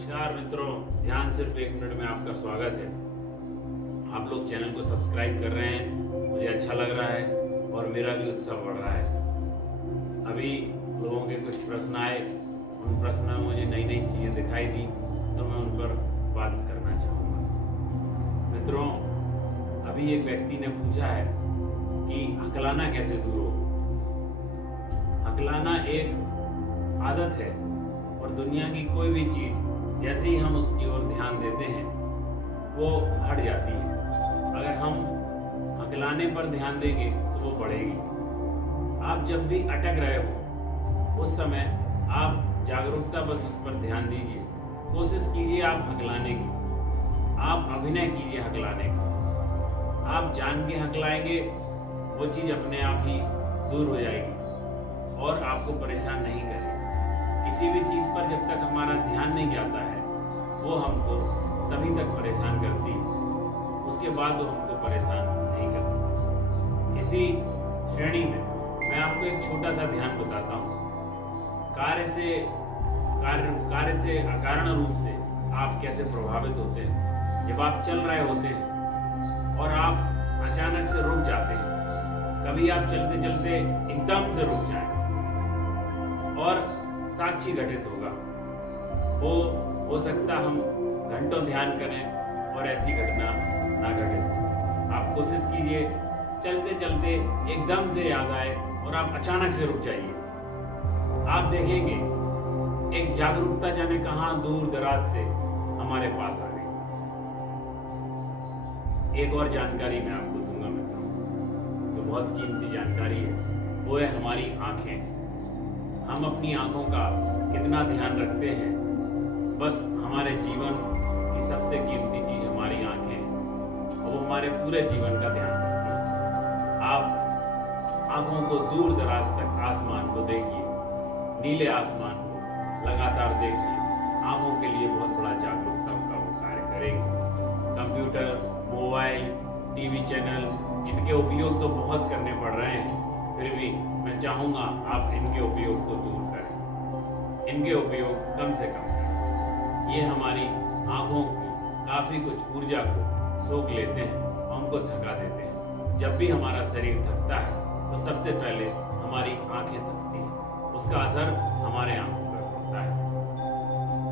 नमस्कार मित्रों, ध्यान सिर्फ एक मिनट में आपका स्वागत है। आप लोग चैनल को सब्सक्राइब कर रहे हैं, मुझे अच्छा लग रहा है और मेरा भी उत्साह बढ़ रहा है। अभी लोगों के कुछ प्रश्न आए, उन प्रश्नों में मुझे नई नई चीज़ें दिखाई दी, तो मैं उन पर बात करना चाहूँगा। मित्रों, अभी एक व्यक्ति ने पूछा है कि हकलाना कैसे दूर हो। हकलाना एक आदत है और दुनिया की कोई भी चीज़ जैसे ही हम उसकी ओर ध्यान देते हैं वो हट जाती है। अगर हम हकलाने पर ध्यान देंगे तो वो बढ़ेगी। आप जब भी अटक रहे हो उस समय आप जागरूकता बस उस पर ध्यान दीजिए। कोशिश कीजिए आप हकलाने की, आप अभिनय कीजिए हकलाने का। आप जान के हकलाएंगे, वो चीज़ अपने आप ही दूर हो जाएगी और आपको परेशान नहीं करेगी। किसी भी चीज़ पर जब तक हमारा ध्यान नहीं जाता है वो हमको तभी तक परेशान करती है, उसके बाद वो हमको परेशान नहीं करती। इसी श्रेणी में मैं आपको एक छोटा सा ध्यान बताता हूँ। कार्य से अकारण रूप से आप कैसे प्रभावित होते हैं। जब आप चल रहे होते हैं और आप अचानक से रुक जाते हैं, कभी आप चलते चलते एकदम से रुक जाएं और साक्षी घटित होगा। वो हो सकता हम घंटों ध्यान करें और ऐसी घटना ना घटे। आप कोशिश कीजिए चलते चलते एकदम से याद आए और आप अचानक से रुक जाइए। आप देखेंगे एक जागरूकता जाने कहाँ दूर दराज से हमारे पास आ गई। एक और जानकारी मैं आपको दूंगा मित्रों, जो बहुत कीमती जानकारी है, वो है हमारी आंखें। हम अपनी आंखों का कितना ध्यान रखते हैं। बस हमारे जीवन की सबसे कीमती चीज हमारी आंखें हैं और वो हमारे पूरे जीवन का ध्यान रखती है। आप आंखों को दूर दराज तक आसमान को देखिए, नीले आसमान को लगातार देखिए। आंखों के लिए बहुत बड़ा जागरूकता का वो कार्य करेंगे। कंप्यूटर, मोबाइल, टीवी चैनल, इनके उपयोग तो बहुत करने पड़ रहे हैं, फिर भी मैं चाहूँगा आप इनके उपयोग को दूर करें, इनके उपयोग कम से कम करें। ये हमारी आँखों की काफ़ी कुछ ऊर्जा को सोख लेते हैं और हमको थका देते हैं। जब भी हमारा शरीर थकता है तो सबसे पहले हमारी आँखें थकती हैं, उसका असर हमारे आँखों पर पड़ता है।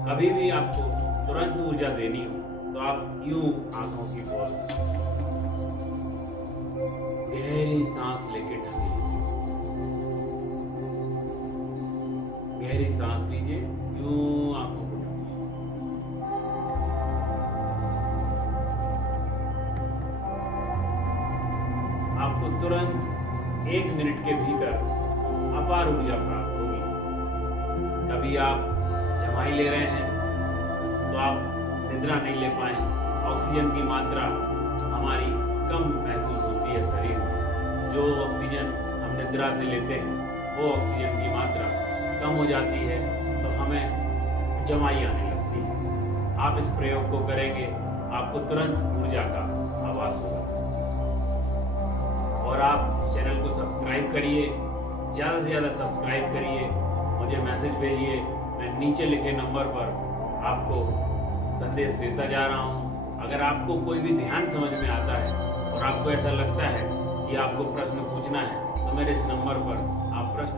कभी भी आपको तुरंत ऊर्जा देनी हो तो आप यूं आँखों की बोल गहरी सांस लेके ढके, गहरी सांस लीजिए, यूं आंखों को ढकिए। आपको तुरंत 1 मिनट के भीतर अपार ऊर्जा प्राप्त होगी। कभी आप जमाई ले रहे हैं तो आप निद्रा नहीं ले पाए, ऑक्सीजन की मात्रा हमारी कम महसूस होती है शरीर में। जो ऑक्सीजन हम निद्रा से लेते हैं वो ऑक्सीजन की मात्रा कम हो जाती है तो हमें जमाई आने लगती है। आप इस प्रयोग को करेंगे, आपको तुरंत ऊर्जा का आभास होगा। और आप इस चैनल को सब्सक्राइब करिए, ज़्यादा से ज़्यादा सब्सक्राइब करिए, मुझे मैसेज भेजिए। मैं नीचे लिखे नंबर पर आपको संदेश देता जा रहा हूँ। अगर आपको कोई भी ध्यान समझ में आता है और आपको ऐसा लगता है कि आपको प्रश्न पूछना है तो मेरे इस नंबर पर आप प्रश्न